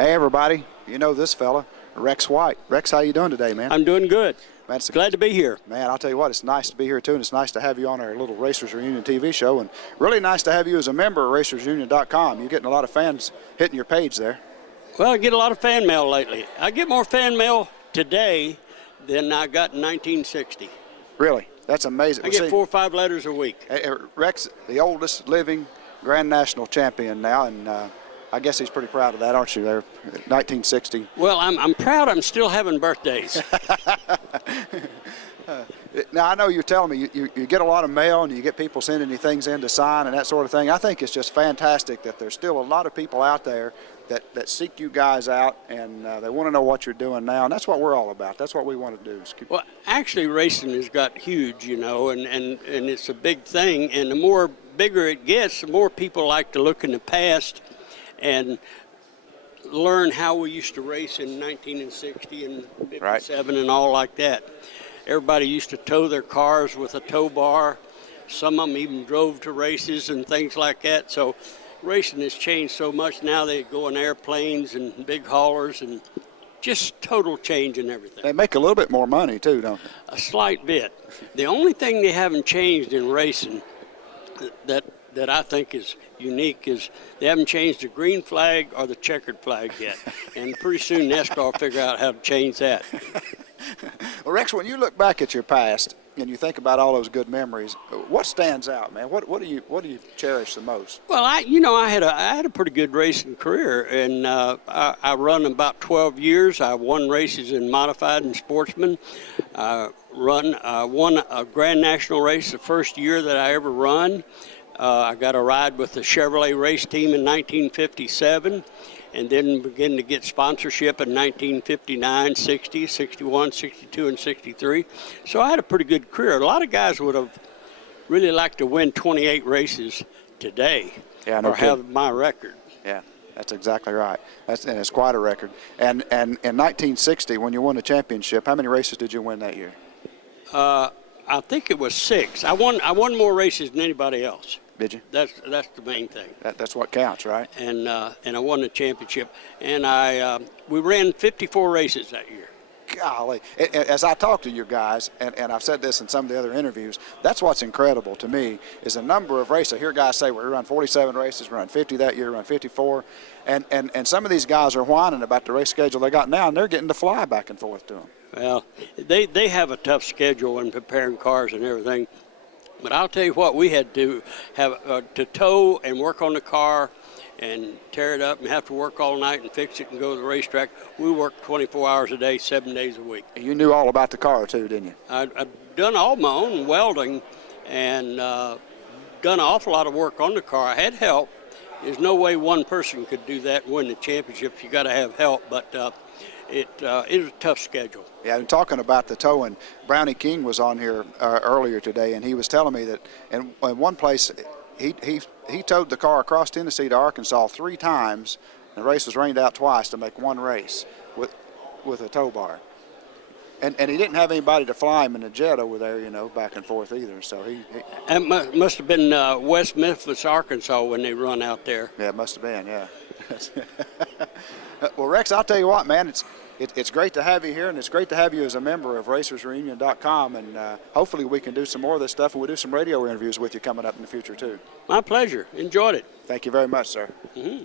Hey, everybody. You know this fella, Rex White. Rex, how you doing today, man? I'm doing good. Man, Glad to be here. Man, I'll tell you what, it's nice to be here, too, and it's nice to have you on our little Racers Reunion TV show, and really nice to have you as a member of RacersUnion.com. You're getting a lot of fans hitting your page there. Well, I get a lot of fan mail lately. I get more fan mail today than I got in 1960. Really? That's amazing. I get 4 or 5 letters a week. Rex, the oldest living Grand National champion now, and I guess he's pretty proud of that, aren't you, there, 1960? Well, I'm proud I'm still having birthdays. Now, I know you're telling me you get a lot of mail and you get people sending you things in to sign and that sort of thing. I think it's just fantastic that there's still a lot of people out there that seek you guys out, and they want to know what you're doing now, and that's what we're all about. That's what we want to do. Well, actually, racing has got huge, you know, and it's a big thing, and the more bigger it gets, the more people like to look in the past and learn how we used to race in 1960 and 57 right. and all like that. Everybody used to tow their cars with a tow bar. Some of them even drove to races and things like that. So racing has changed so much. Now they go in airplanes and big haulers, and just total change in everything. They make a little bit more money too, don't they? A slight bit. The only thing they haven't changed in racing that I think is unique is they haven't changed the green flag or the checkered flag yet. And pretty soon NASCAR will figure out how to change that. Well, Rex, when you look back at your past and you think about all those good memories, what stands out, man? What do you cherish the most? Well, I had a pretty good racing career, and I run about 12 years. I won races in modified and sportsman. Won a Grand National race the first year that I ever run. I got a ride with the Chevrolet race team in 1957, and then began to get sponsorship in 1959, 60, 61, 62, and 63. So I had a pretty good career. A lot of guys would have really liked to win 28 races today or have my record. Yeah, that's exactly right. And it's quite a record. And in 1960, when you won the championship, how many races did you win that year? I think it was 6. I won more races than anybody else. Did you? That's the main thing. That's what counts, right? And I won the championship. And we ran 54 races that year. Golly. As I talk to you guys, and I've said this in some of the other interviews, that's what's incredible to me is the number of races. I hear guys say, we run 47 races, we run 50 that year, we run 54. And some of these guys are whining about the race schedule they got now, and they're getting to fly back and forth to them. Well, they have a tough schedule in preparing cars and everything. But I'll tell you what, we had to have to tow and work on the car and tear it up and have to work all night and fix it and go to the racetrack. We worked 24 hours a day, 7 days a week. You knew all about the car too, didn't you? I've done all my own welding and done an awful lot of work on the car. I had help. There's no way one person could do that and win the championships. You got to have help, but it is a tough schedule. Yeah, and talking about the towing, Brownie King was on here earlier today, and he was telling me that in one place he towed the car across Tennessee to Arkansas 3 times, and the race was rained out twice to make one race with a tow bar. And he didn't have anybody to fly him in a jet over there, you know, back and forth either. So he That must have been West Memphis, Arkansas, when they run out there. Yeah, it must have been, yeah. Well, Rex, I'll tell you what, man, it's great to have you here, and it's great to have you as a member of RacersReunion.com, and hopefully we can do some more of this stuff, and we'll do some radio interviews with you coming up in the future, too. My pleasure. Enjoyed it. Thank you very much, sir. Mm-hmm.